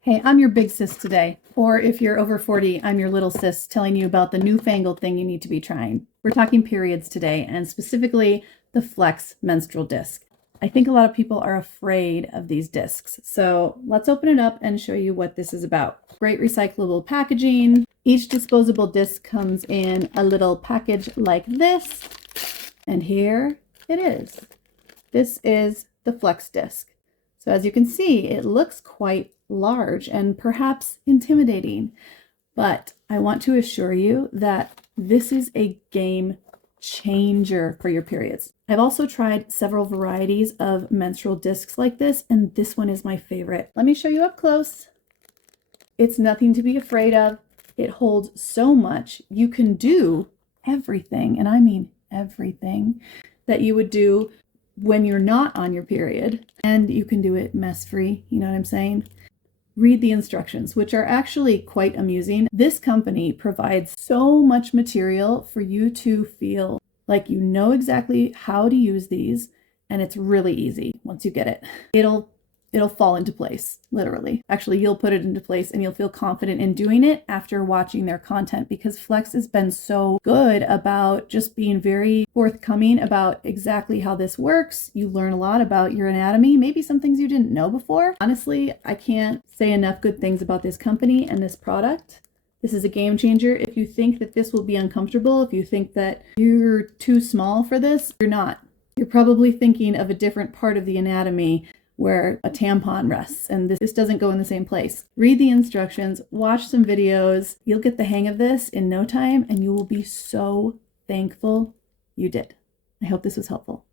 Hey, I'm your big sis today. Or if you're over 40, I'm your little sis telling you about the newfangled thing you need to be trying. We're talking periods today, and specifically the Flex menstrual disc. I think a lot of people are afraid of these discs. So let's open it up and show you what this is about. Great recyclable packaging. Each disposable disc comes in a little package like this. And here it is. This is the Flex disc. So as you can see, it looks quite large and perhaps intimidating, but I want to assure you that this is a game changer for your periods. I've also tried several varieties of menstrual discs like this, and this one is my favorite. Let me show you up close. It's nothing to be afraid of. It holds so much. You can do everything, and I mean everything, that you would do when you're not on your period, and you can do it mess-free, you know what I'm saying? Read the instructions, which are actually quite amusing. This company provides so much material for you to feel like you know exactly how to use these, and it's really easy once you get it. It'll fall into place, literally. Actually, you'll put it into place and you'll feel confident in doing it after watching their content, because Flex has been so good about just being very forthcoming about exactly how this works. You learn a lot about your anatomy, maybe some things you didn't know before. Honestly, I can't say enough good things about this company and this product. This is a game changer. If you think that this will be uncomfortable, if you think that you're too small for this, you're not. You're probably thinking of a different part of the anatomy where a tampon rests, and this doesn't go in the same place. Read the instructions, watch some videos. You'll get the hang of this in no time, and you will be so thankful you did. I hope this was helpful.